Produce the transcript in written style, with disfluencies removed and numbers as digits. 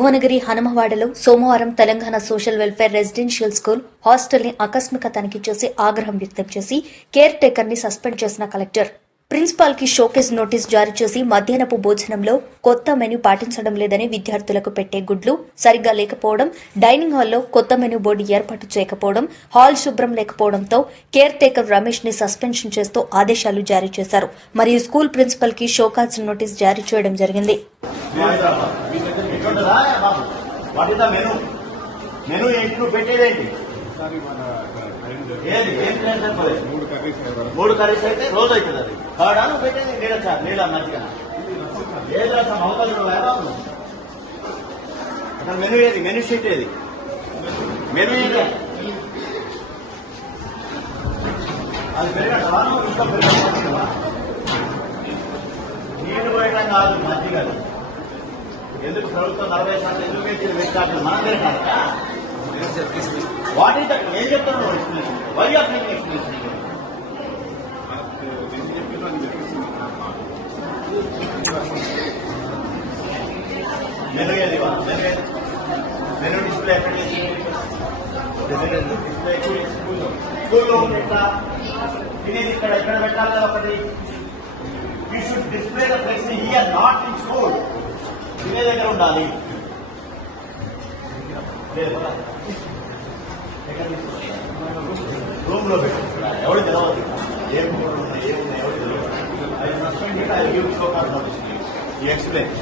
భువనగిరి హనుమవాడలో సోమవారం Telangana social welfare residential school hostel ని ఆకస్మిక తనిఖీ చేసి ఆగ్రహం వ్యక్తం చేసి కేర్ టేకర్ ని సస్పెండ్ చేసిన కలెక్టర్ ప్రిన్సిపాల్ కి షోకేస్ నోటీస్ జారీ చేసి మధ్యాహ్నపు భోజనంలో కొత్త మెనూ పాటించడం లేదని విద్యార్థులకు పెట్టే గుడ్లు సరిగ్గా లేకపోవడం, డైనింగ్ హాల్లో కొత్త మెనూ బోర్డు ఏర్పాటు చేయకపోవడం, హాల్ శుభ్రం లేకపోవడంతో కేర్ టేకర్ రమేష్ ని సస్పెన్షన్ చేస్తూ ఆదేశాలు జారీ చేశారు. మరియు స్కూల్ ప్రిన్సిపల్ కి షోకాజ్ నోటీస్ జారీ చేయడం జరిగింది. మూడు కర్రీస్ అయితే రోజు అవుతుంది. అది కాడా నువ్వు పెట్టేది నీళ్ళ మంచిగా ఏది రాసాం అవకాశం అక్కడ మెనూ ఏది, మెనూ షీట్ ఏది, మెనూ ఏది అది పెరగటవా ఇంకా పెరగటవా? నీళ్లు పోయడం కాదు మంచిగా. ఎందుకు ప్రభుత్వం 40% ఎందుకు పెట్టాలి? మనం తిరగాలి. What is that? ఏం చెప్తున్నావు explanation? Why are making explanation? Menu ఏది? మెనూ డిస్ప్లే ఎక్కడ? డిస్ప్లే స్కూల్లో ఎట్లా తినేది ఇక్కడ ఎక్కడ పెట్టాలి కదా ఒకటి. You should display the flexi here, not in school. తినే దగ్గర ఉండాలి. రూమ్ లో పెట్టు. ఎవరు తెలవదు ఏమున్నాయి ఎవరు తెలియదు. I suspend it. I give show cause notice. You explain.